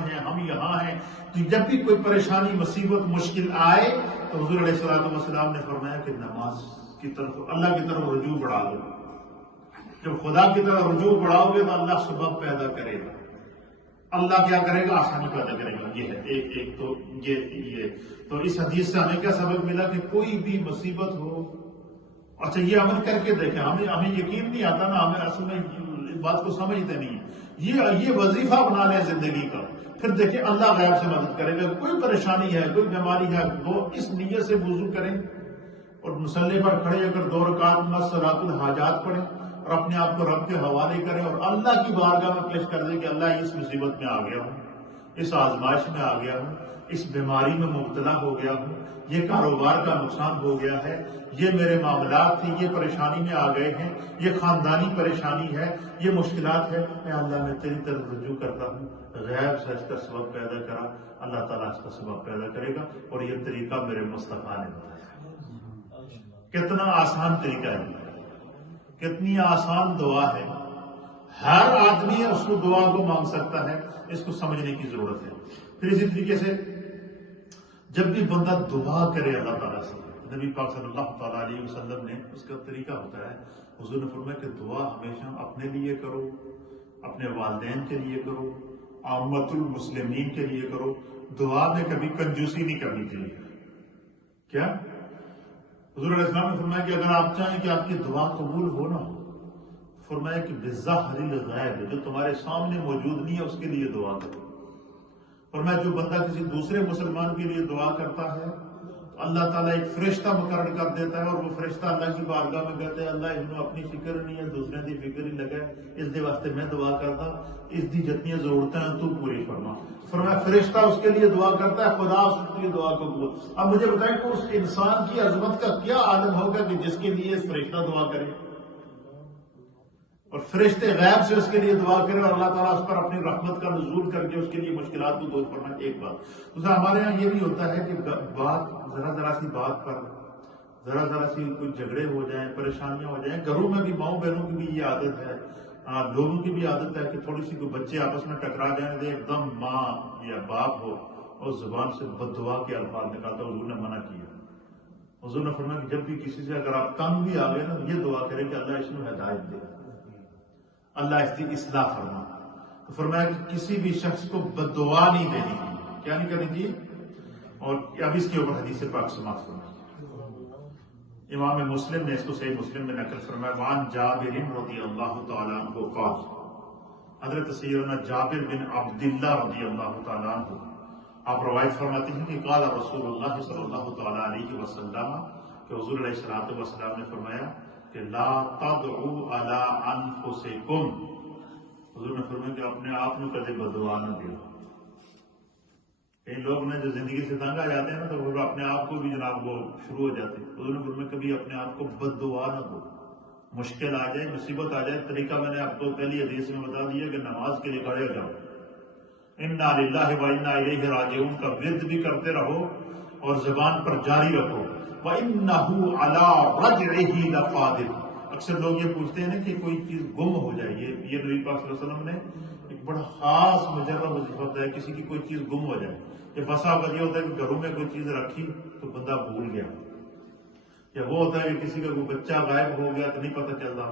ہیں، ہم یہاں ہیں، تو جب بھی کوئی پریشانی مصیبت مشکل آئے تو حضور علیہ الصلوۃ والسلام نے فرمایا کہ نماز کی طرف، اللہ کی طرف رجوع بڑھا دو. جب خدا کی طرف رجوع بڑھاؤ گے تو اللہ سبب پیدا کرے گا. اللہ کیا کرے گا؟ آسانی پیدا کرے گا. یہ ہے ایک تو یہ تو اس حدیث سے ہمیں کیا سبق ملا کہ کوئی بھی مصیبت ہو، اچھا یہ عمل کر کے دیکھیں. ہمیں یقین نہیں آتا نا، ہمیں اصل میں اس بات کو سمجھتے نہیں. یہ وظیفہ بنا لیں زندگی کا، پھر دیکھیں اللہ غیب سے مدد کرے گا. کوئی پریشانی ہے، کوئی بیماری ہے، وہ اس نیت سے وضو کریں اور مصلی پر کھڑے ہو کر 2 رکعت صلاۃ الحاجات پڑھیں اور اپنے آپ کو رب کے حوالے کریں اور اللہ کی بارگاہ میں پیش کر دیں کہ اللہ اس مصیبت میں آ گیا ہوں، اس آزمائش میں آ گیا ہوں، اس بیماری میں مبتلا ہو گیا ہوں، یہ کاروبار کا نقصان ہو گیا ہے، یہ میرے معاملات تھے، یہ پریشانی میں آ گئے ہیں، یہ خاندانی پریشانی ہے، یہ مشکلات ہے، میں اللہ میں تیری طرف رجوع کرتا ہوں. غیب سے اس کا سبب پیدا کرا، اللہ تعالیٰ اس کا سبب پیدا کرے گا. اور یہ طریقہ میرے مصطفیٰ نے بتایا. کتنا آسان طریقہ ہے، کتنی آسان دعا ہے. ہر آدمی اس کو دعا کو مانگ سکتا ہے، اس کو سمجھنے کی ضرورت ہے. پھر اسی طریقے سے جب بھی بندہ دعا کرے اللہ تعالیٰ سے، نبی پاک صلی اللہ تعالیٰ علیہ وسلم نے اس کا طریقہ ہوتا ہے. حضور نے فرمایا کہ دعا ہمیشہ اپنے لیے کرو، اپنے والدین کے لیے کرو، عامت المسلمین کے لیے کرو. دعا میں کبھی کنجوسی نہیں کرنی چاہیے. کیا حضور علیہ السلام نے فرمایا کہ اگر آپ چاہیں کہ آپ کی دعا قبول ہو نا، فرمایا کہ بظاہر الغیب، جو تمہارے سامنے موجود نہیں ہے اس کے لیے دعا کرو. فرمایا جو بندہ کسی دوسرے مسلمان کے لیے دعا کرتا ہے تو اللہ تعالیٰ ایک فرشتہ مقرر کر دیتا ہے اور وہ فرشتہ اللہ کی بارگاہ میں کہتے ہیں اللہ انہوں اپنی فکر نہیں ہے، دوسرے دی فکر ہی لگا ہے، اس دے واسطے میں دعا کرتا، اس دی جتنی ضرورتیں ہیں تو پوری فرما. فرمایا فرشتہ اس کے لیے دعا کرتا ہے، خدا اس کے لیے دعا قبول. اب مجھے بتائیں کہ اس انسان کی عظمت کا کیا عالم ہوگا کہ جس کے لیے فرشتہ دعا کرے اور فرشتے غیب سے اس کے لیے دعا کرے اور اللہ تعالیٰ اس پر اپنی رحمت کا نزول کر کے اس کے لیے مشکلات کو دور کرنا. ایک بات دوسرا، ہمارے یہاں یہ بھی ہوتا ہے کہ بات ذرا سی بات پر ذرا سی کوئی جھگڑے ہو جائیں، پریشانیاں ہو جائیں. گھروں میں بھی ماؤں بہنوں کی بھی یہ عادت ہے، لوگوں کی بھی عادت ہے کہ تھوڑی سی کوئی بچے آپس میں ٹکرا جائیں تو ایک دم ماں یا باپ ہو اور زبان سے بد دعا کے الفاظ نکالتا. حضور نے منع کیا. حضور نے فرمایا کہ جب بھی کسی سے اگر آپ تنگ بھی آ گئے نا، یہ دعا کریں کہ اللہ اس میں ہدایت دے، اللہ اس کی اصلاح فرما. تو فرمایا کہ کسی بھی شخص کو بد دعا نہیں دینی چاہیے. کیا نہیں کرنی چاہیے؟ اور اب اس کے اوپر حدیث پاک سماعت فرمائیں. امام مسلم نے اس کو صحیح مسلم میں نقل فرمایا. وعن جابر رضی اللہ تعالیٰ عنہ قال، حضرت سیدنا جابر بن عبداللہ رضی اللہ تعالیٰ عنہ آپ روایت فرماتے ہیں کہ قال رسول اللہ صلی اللہ تعالیٰ علیہ وسلم، کہ حضور علیہ الصلوۃ والسلام نے فرمایا کہ لا تدعوا علی انفسکم، حضور نے فرمایا کہ اپنے آپ میں کبھی بد دعا نہ دیو. کئی لوگ نے جو زندگی سے تنگ آ جاتے ہیں نا تو وہ اپنے آپ کو بھی جناب وہ شروع ہو جاتے ہیں. حضور نے فرمایا کبھی اپنے آپ کو بد دعا نہ دو. مشکل آ جائے، مصیبت آ جائے، طریقہ میں نے آپ کو پہلی حدیث میں بتا دیا کہ نماز کے لیے کھڑے ہو جاؤ، انا للہ و انا الیہ راجعون کا ورد بھی کرتے رہو اور زبان پر جاری رکھو. وَإِنَّهُ عَلَىٰ رَجْعِهِ لَقَادِرٌ. اکثر لوگ یہ پوچھتے ہیں نا کہ کوئی چیز گم ہو جائے. یہ نبی پاک صلی اللہ علیہ وسلم نے ایک بڑا خاص مجرد وظیفہ بتایا، کسی کی کوئی چیز گم ہو جائے. یہ بسا اوقات یہ ہوتا ہے کہ گھروں میں کوئی چیز رکھی تو بندہ بھول گیا، یا وہ ہوتا ہے کہ کسی کا کوئی بچہ غائب ہو گیا تو نہیں پتہ چلتا،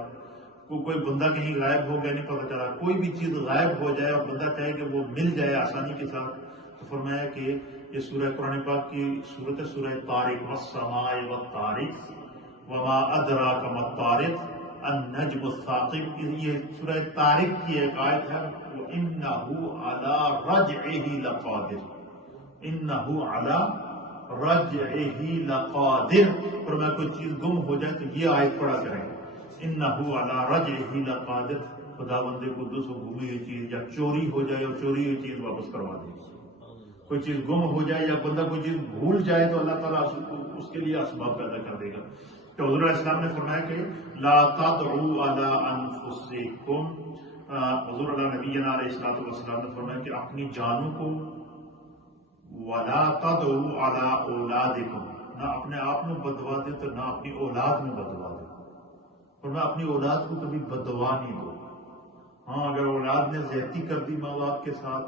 کوئی بندہ کہیں غائب ہو گیا نہیں پتہ چلا. کوئی بھی چیز غائب ہو جائے اور بندہ چاہے کہ وہ مل جائے آسانی کے ساتھ، تو فرمایا کہ یہ سورہ قرآن پاک کی سورت ہے سورہ طارق، والسماء والطارق وما ادراک ما الطارق النجم الثاقب. یہ سورہ طارق کی ایک آیت ہے، وَإِنَّهُ عَلَىٰ رَجْعِهِ لَقَادِرٌ، إِنَّهُ عَلَىٰ رَجْعِهِ لَقَادِرٌ. اور میں کوئی چیز گم ہو جائے تو یہ آیت پڑھا کریں، إِنَّهُ عَلَىٰ رَجْعِهِ لَقَادِرٌ. خداوند قدوس کو گمی ہوئی چیز یا چوری ہو جائے اور چوری ہوئی چیز واپس کروا دے. کوئی چیز گم ہو جائے یا بندہ کوئی چیز بھول جائے تو اللہ تعالیٰ اس کے لیے اسباب پیدا کر دے گا. تو حضور علیہ السلام نے فرمایا کہ لا تدعوا علی انفسکم. حضور نبینا علیہ الصلوۃ والسلام نے فرمایا کہ اپنی جانوں کو، ولا تدعوا علی اولادکم، نہ اپنے آپ میں بد دعا دے تو نہ اپنی اولاد میں بد دعا دے. فرمایا اپنی اولاد کو کبھی بد دعا نہیں دو. ہاں اگر اولاد نے زیادتی کر دی ماں باپ کے ساتھ،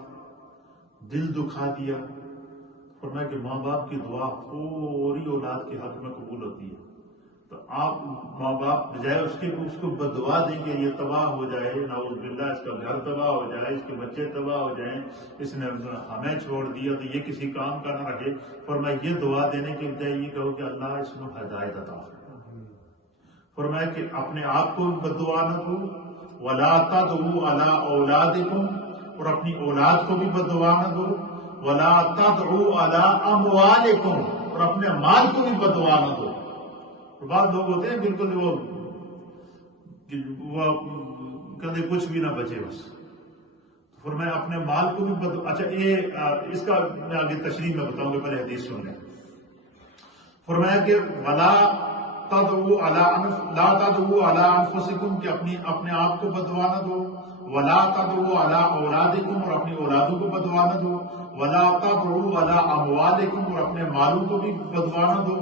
دل دکھا دیا. فرمایا کہ ماں باپ کی دعا فوری اولاد کے حق میں قبول ہوتی ہے. تو آپ ماں باپ بجائے اس کو بددعا دیں گے یہ تباہ ہو جائے، نعوذ باللہ اس کا گھر تباہ ہو جائے، اس کے بچے تباہ ہو جائیں، اس نے ہمیں چھوڑ دیا تو یہ کسی کام کا نہ رہے. فرمایا یہ دعا دینے کے بجائے یہ کہو کہ اللہ اس میں ہدایت عطا فرما. فرمایا کہ اپنے آپ کو بھی بددعا نہ دو، وَلَا تَدْعُوا عَلَىٰ أَوْلَادِكُمْ، اور اپنی اولاد کو بھی بددعا نہ دو، وَلَا تَدْعُوا عَلَىٰ أَمْوَالِكُمْ، اور اپنے مال کو بھی بددعا نہ دو. بعض لوگ ہوتے ہیں بالکل وہ کدے کچھ بھی نہ بچے بس. فرمایا اپنے مال کو بھی اچھا اس کا میں آگے تشریح میں بتاؤں گا، پہلے حدیث سن لیں. فرمایا کہ وَلَا تَدْعُوا عَلَىٰ أَنفُسِكُمْ، کہ اپنے آپ کو بددعا نہ دو، وَلَا تَدْعُوا عَلَىٰ أَوْلَادِكُمْ، اور اپنی اولادوں کو بددعا نہ دو، وَلَا تَدْعُوا عَلَىٰ أَمْوَالِكُمْ، اور اپنے مالوں کو بھی بددعا نہ دو،